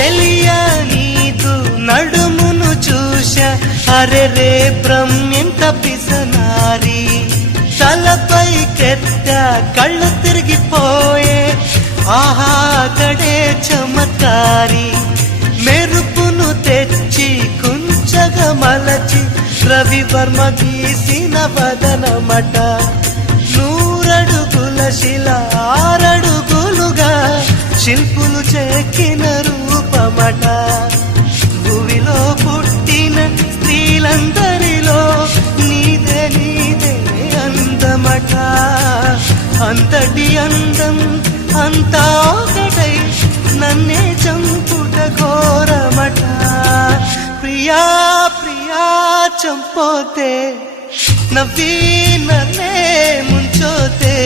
చెలియ నీదు నడుమును చూశా అరే రే బ్రహ్మింత పిసనారి తలపై కెత్త కళ్ళు తిరిగిపోయే ఆహా కడే చమత్కారి మెరుపును తెచ్చి కుంచగా మలచి రవివర్మ గీసిన వదనమట నూరడుగుల శిల ఆరడుగులుగా శిల్పులు చెక్కిన రూపమట భూమిలో పుట్టిన స్త్రీలందరిలో నీదే నీదే అందమట అంతటి అందం అంతా ఒకటై నన్నే చంపుట ఘోరమట ప్రియా ప్రియా చంపోతే నవ్వి నన్నే ముంచోతే